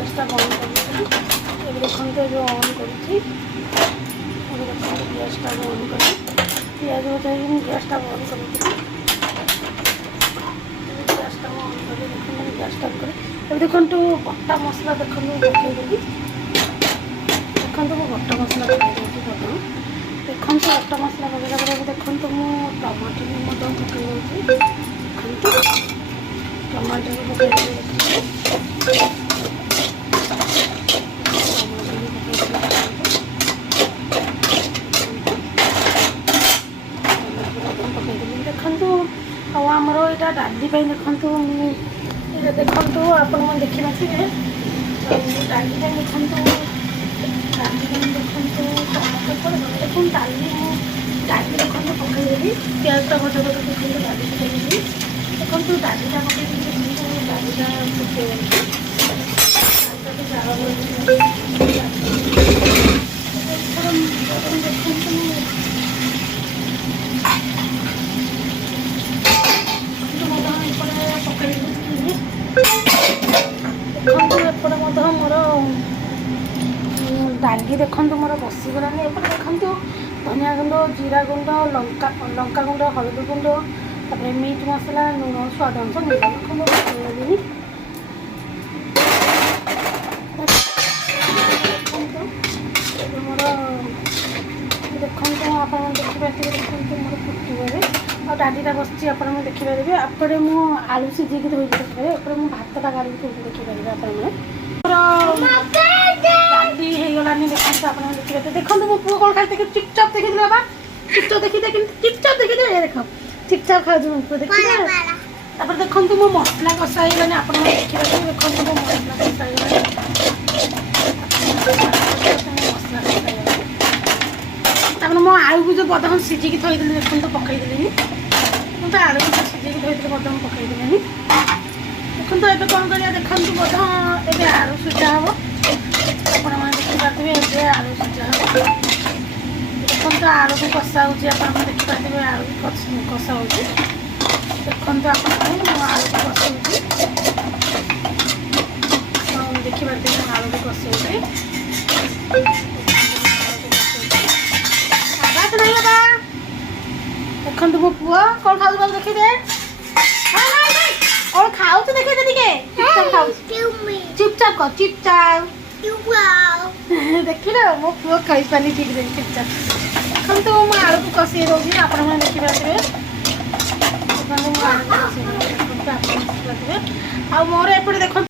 ଗ୍ୟାସ୍ଟା ବନ୍ଦ କରିଦେଲି। ଏବେ ଦେଖନ୍ତୁ ଏବେ ଅନ୍ କରୁଛି। ଏବେ ଦେଖନ୍ତୁ ଗ୍ୟାସ୍ଟା ବନ୍ଦ କରି ପିଆଜ ବଜାଇକି ମୁଁ ଗ୍ୟାସ୍ଟା ବନ୍ଦ କରିଦେଲି। ଗ୍ୟାସ୍ଟା ବନ୍ଦ କରି ଦେଖନ୍ତୁ ଗ୍ୟାସ୍ଟା କରି ଏବେ ଦେଖନ୍ତୁ ବଟା ମସଲା ଦେଖନ୍ତୁ ପକାଇଦେଲି। ଦେଖନ୍ତୁ ମୁଁ ବଟା ମସଲା ପକାଇ ଦେଉଛି ପ୍ରଥମେ। ଦେଖନ୍ତୁ ବଟା ମସଲା ପକାଇଲା ପରେ ଦେଖନ୍ତୁ ମୁଁ ଟମାଟୋ ବି ମଧ୍ୟ ପକାଇ ଦେଉଛି। ଦେଖନ୍ତୁ ଟମାଟୋ ବି ପକାଇ ଦେଲି। ଦେଖନ୍ତୁ ଆଉ ଆମର ଏଇଟା ଡାଲି ପାଇଁ ଦେଖନ୍ତୁ ମୁଁ ଏଇଟା ଦେଖନ୍ତୁ ଆପଣମାନେ ଦେଖିନଥିବେ ଡାଲି ପାଇଁ ଦେଖନ୍ତୁ ଦେଖନ୍ତୁ ଡାଲି ମୁଁ ଡାଲି ଦେଖନ୍ତୁ ପକାଇଦେବି। ପିଆଜଟା ଭଜା ଭଜା ଦେଖନ୍ତୁ ଡାଲି ପକାଇଦେବି। ଦେଖନ୍ତୁ ଡାଲିଟା ପକାଇଦେବି। ଦେଖନ୍ତୁ ଡାଲିଟା ଫୁଟେଇଦେବି। ଡାଲିଟାକୁ ଜାଳ ଦେଖନ୍ତୁ ଏପଟେ ମଧ୍ୟ ମୋର ଡାଲି ଦେଖନ୍ତୁ ମୋର ବସିଗଲାଣି। ଏପଟେ ଦେଖନ୍ତୁ ଧନିଆ ଗୁଣ୍ଡ, ଜିରା ଗୁଣ୍ଡ, ଲଙ୍କା ଗୁଣ୍ଡ, ହଳଦୀ ଗୁଣ୍ଡ, ତାପରେ ମିଟ୍ ମସଲା, ଲୁଣ ସ୍ୱାଦ ଅନୁସାରେ ଦେଖନ୍ତୁ ପକାଇଦେବି। ମୋର ଦେଖନ୍ତୁ ଆପଣ ଦେଖିପାରିବେ। ଦେଖନ୍ତୁ ମୋର ଫୁଟିବରେ ଆଉ ଡାଲିଟା ବସିଛି ଆପଣମାନେ ଦେଖିପାରିବେ। ଏପଟେ ମୁଁ ଆଳୁ ସିଝେଇକି ଧୋଇକି ଦେଖିପାରିବେ। ଏପଟେ ମୁଁ ଭାତଟା ଗାଳିକି ଧୋଇକି ଦେଖିପାରିବେ ଆପଣମାନେ। ଡାଲି ହେଇଗଲାନି ଦେଖନ୍ତୁ ଆପଣମାନେ ଦେଖିପାରିବେ। ଦେଖନ୍ତୁ ମୋ ପୁଅ କ'ଣ ଖାଇ ଦେଖି ଚୁପଚାପ ଦେଖିଥିଲେ ବାବା ଚୁପଚାପ ଦେଖିଦେ କିନ୍ତୁ ଚୁପଚାପ ଦେଖିଦେ ଦେଖ ଚୁପଚାପ ଖାଉଛି ମୋ ପୁଅ ଦେଖିଲେ। ତାପରେ ଦେଖନ୍ତୁ ମୋ ମସଲା କଷା ହେଇଗଲାନି ଆପଣମାନେ ଦେଖିପାରିବେ। ଦେଖନ୍ତୁ ମୋ ମସଲା କଷା ହେଇଗଲାନି। ତାପରେ ମୋ ଆଳୁକୁ ଯେଉଁ ବଦାମ ସିଝିକି ଥୋଇଦେଲି ଦେଖନ୍ତୁ ପକାଇଦେଲିନି। ମୁଁ ତ ଆଳୁକୁ ସିଝିକି ଥୋଇଥିଲି ବଦାମ ପକାଇଦେଲିନି। ଦେଖନ୍ତୁ ଏବେ କ'ଣ କରିବା ଦେଖନ୍ତୁ ବଦାମ ଏବେ ଆଳୁ ସିଝା ହେବ। ଆପଣମାନେ ଦେଖିପାରୁଥିବେ ଏବେ ଆଳୁ ସିଝା ହେବ। ଦେଖନ୍ତୁ ଆଳୁକୁ କଷା ହେଉଛି ଆପଣମାନେ ଦେଖିପାରୁଥିବେ ଆଳୁକୁ କଷା ହେଉଛି। ଦେଖନ୍ତୁ ଆପଣମାନେ ମୁଁ ଆଳୁକୁ କଷାଉଛି। ଦେଖିପାରୁଥିବେ ମୁଁ ଆଳୁକୁ କଷାଉଛି। ଦେଖନ୍ତୁ ମୋ ପୁଅ କ'ଣ ଖାଉଛି ଦେଖିଦେ କ'ଣ ଖାଉଛି ଦେଖିଦେ ଟିକେ ଚୁପଚାପ କର ଚୁପଚାପ ଦେଖିଲ ମୋ ପୁଅ ଖାଇପାରୁନି ଠିକରେ ଚୁପଚାପ। ଦେଖନ୍ତୁ ମୁଁ ଆଳୁକୁ କଷେଇ ଦେଉଛି ଆପଣମାନେ ଦେଖିପାରୁଥିବେ। ଦେଖନ୍ତୁ ମୁଁ ଆଳୁକୁ କଷେଇ ଦେଉଛି ଆପଣ ଦେଖିପାରୁଥିବେ। ଆଉ ମୋର ଏପଟେ ଦେଖନ୍ତୁ